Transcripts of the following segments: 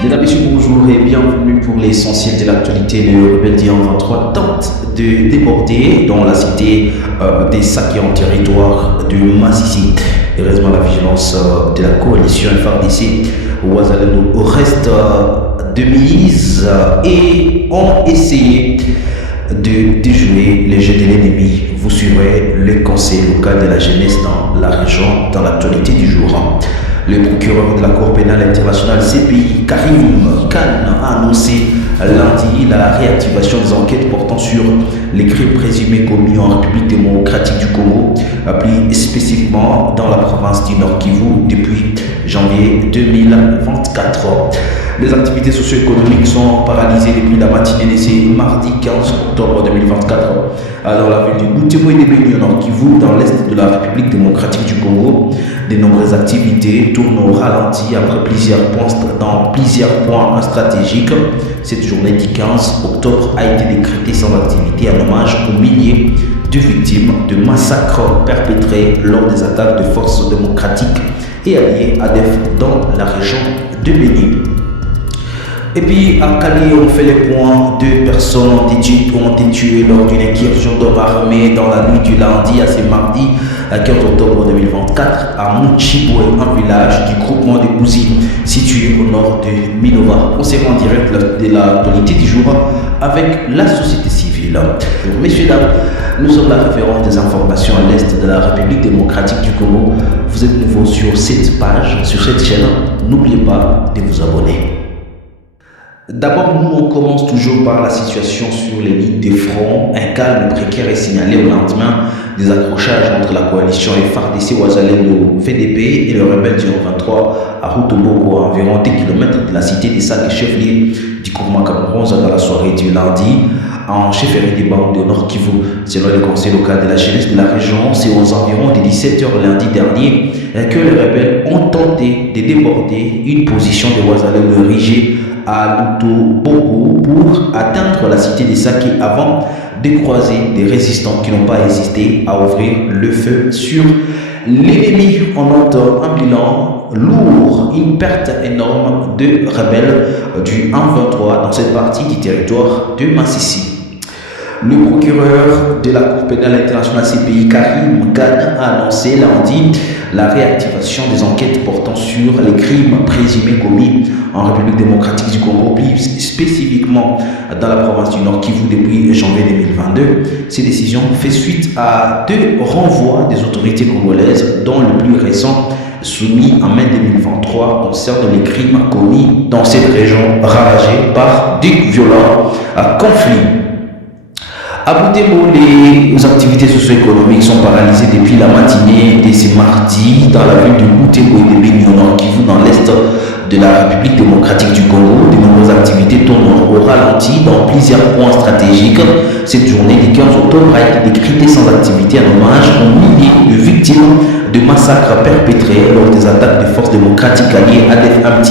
Mesdames et messieurs, bonjour et bienvenue pour l'essentiel de l'actualité. Le rebelle d'Iran 23 tente de déborder dans la cité des Saké en territoire de Massissi. Heureusement, la vigilance de la coalition FARDC Ouazalendo reste de mise et ont essayé de déjouer les jeux de l'ennemi. Vous suivrez le conseil local de la jeunesse dans la région dans l'actualité du jour. Le procureur de la Cour pénale internationale CPI, Karim Khan, a annoncé lundi la réactivation des enquêtes portant sur les crimes présumés commis en République démocratique du Congo, plus spécifiquement dans la province du Nord Kivu depuis janvier 2024. Les activités socio-économiques sont paralysées depuis la matinée de ce mardi 15 octobre 2024 dans la ville du Butembo et de Beni au Nord Kivu, dans l'est de la République démocratique du Congo. De nombreuses activités tournent au ralenti après dans plusieurs points stratégiques. Cette journée du 15 octobre a été décrétée sans activité en hommage aux milliers de victimes de massacres perpétrés lors des attaques de forces démocratiques et alliées ADF dans la région de Beni. Et puis à Calais, on fait les points. 2 personnes ont été tuées lors d'une incursion d'hommes armés dans la nuit du lundi à ce mardi 15 octobre 2024 à Mouchiboué, un village du groupement de Bouzi situé au nord de Minova. On s'est en direct de l'actualité du jour avec la société civile. Messieurs, dames, nous sommes la référence des informations à l'est de la République démocratique du Congo. Vous êtes nouveau sur cette page, sur cette chaîne. N'oubliez pas de vous abonner. D'abord, nous, on commence toujours par la situation sur les lignes de front. Un calme précaire est signalé au lendemain des accrochages entre la coalition FARDC Ouazalendo VDP et le rebelle du 23 à Routoboko, à environ 10 km de la cité des Sacs chef-lieu du groupement Cameroun dans la soirée du lundi en chefferie des Baoundé au Nord Kivu. Selon le conseil local de la jeunesse de la région, c'est aux environs de 17h lundi dernier que les rebelles ont tenté de déborder une position de Ouazalendo érigée à Routoboko pour atteindre la cité des Saké avant de croiser des résistants qui n'ont pas hésité à ouvrir le feu sur l'ennemi. On note un bilan lourd, une perte énorme de rebelles du 1-23 dans cette partie du territoire de Massissi. Le procureur de la Cour pénale internationale CPI, Karim Khan, a annoncé lundi la réactivation des enquêtes portant sur les crimes présumés commis en République démocratique du Congo, plus spécifiquement dans la province du Nord Kivu depuis janvier 2022. Ces décisions font suite à 2 renvois des autorités congolaises, dont le plus récent, soumis en mai 2023, concerne les crimes commis dans cette région ravagée par des violents conflits. À Butembo, les activités socio-économiques sont paralysées depuis la matinée de ce mardi dans la ville de Butembo et de Beni au Nord Kivu, dans l'est de la République démocratique du Congo. De nombreuses activités tournent au ralenti dans plusieurs points stratégiques. Cette journée du 15 octobre a été décrétée sans activité en hommage aux milliers de victimes de massacres perpétrés lors des attaques des forces démocratiques alliées ADF Am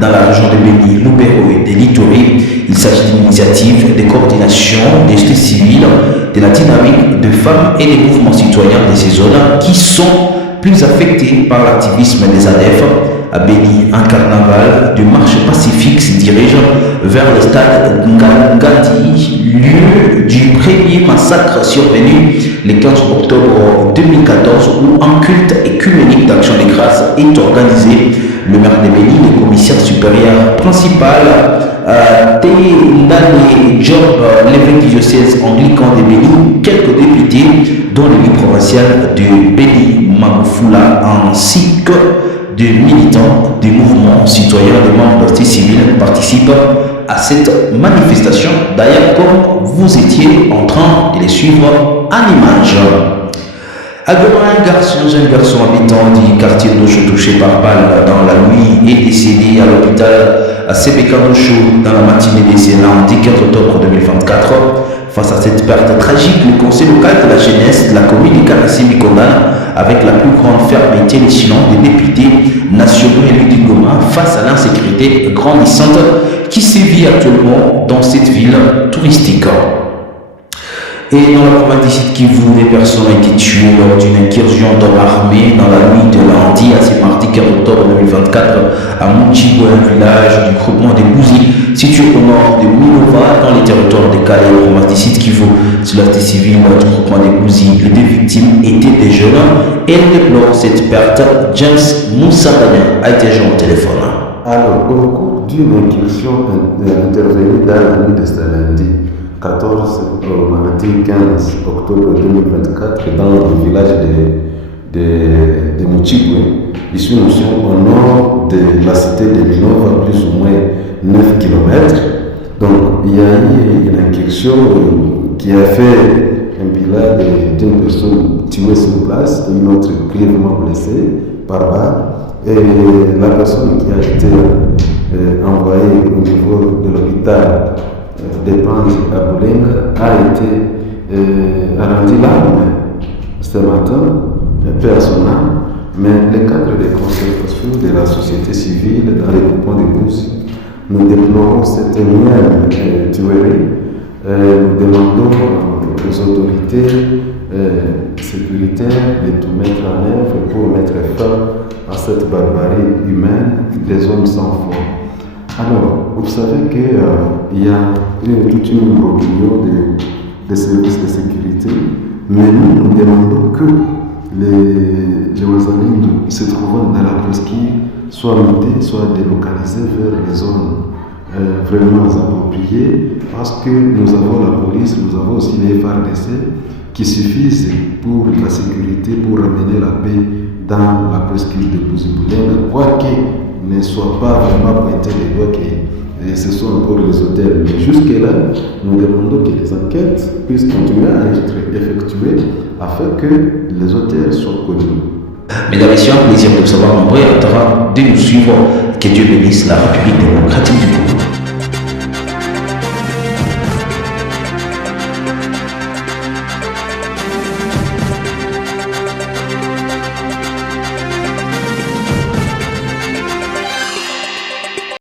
dans la région de Beni, Lubero et de l'Ituri. Il s'agit d'une initiative de coordination des sociétés civiles, de la dynamique de femmes et des mouvements citoyens de ces zones qui sont plus affectés par l'activisme des ADF. À Beni, un carnaval de marche pacifique se dirige vers le stade Ngandi, lieu du premier massacre survenu le 15 octobre 2014 où un culte écuménique d'action de grâce est organisé. Le maire de Beni, le commissaire supérieur principal, Tendane Job, l'évêque du diocèse anglican de Beni, quelques députés, dont l'élu provincial de Beni, Magufula, ainsi que des militants des mouvements citoyens, des membres de la société civile participent à cette manifestation. D'ailleurs, comme vous étiez en train de les suivre en image. À Goma, un jeune garçon habitant du quartier d'Ocho touché par balle dans la nuit est décédé à l'hôpital à Sebeka-Nocho dans la matinée de ce lundi 15 octobre 2024. Face à cette perte tragique, le conseil local de la jeunesse de la commune de Karasimi condamne avec la plus grande fermeté l'échelon des députés nationaux élus du Goma face à l'insécurité grandissante qui sévit actuellement dans cette ville touristique. Et dans la province d'ici Kivu, des personnes ont été tuées lors d'une incursion d'hommes armés dans la nuit de lundi à ce mardi 15 octobre 2024 à Moutchigou, un village du groupement des Bouzy, situé au nord de Moulova, dans les territoires de Calais et province du Sud Kivu. Sur la civile du groupement des Bouzy, les deux victimes étaient des jeunes et elle déplore cette perte. James Moussa a été joint au téléphone. Alors, au cours d'une incursion intervenue dans la nuit de ce lundi 14 au mardi 15 octobre 2024 dans le village de Moutchigwe, ici nous sommes au nord de la cité de Minova, plus ou moins 9 km. Donc il y a eu une incursion qui a fait un bilan d'une personne tuée sur place et une autre grièvement blessée par balle. Et la personne qui a été envoyée au niveau de l'hôpital de Panzi à Boulenga a été rendue l'arme ce matin, personnel, mais le cadre de concertation de la société civile dans les groupements de Bouzy, nous déplorons cette énième tuerie. Nous demandons aux autorités sécuritaires de tout mettre en œuvre pour mettre fin à cette barbarie humaine des hommes sans foi. Alors, vous savez qu'il y a toute une rébellion des services de sécurité, mais nous demandons que les Wazalindou se trouvant dans la presqu'île soient mutés, soient délocalisés vers les zones vraiment appropriées, parce que nous avons la police, nous avons aussi les FARDC qui suffisent pour la sécurité, pour ramener la paix dans la presqu'île de Bouzy-Boulenga, quoique ne soit pas vraiment pointé les doigts que ce sont encore les hôtels. Mais jusque-là, nous demandons que les enquêtes puissent continuer à être effectuées afin que les hôtels soient connus. Mesdames et messieurs, un plaisir de vous savoir nombreux et en train de nous suivre. Que Dieu bénisse la République démocratique du Congo.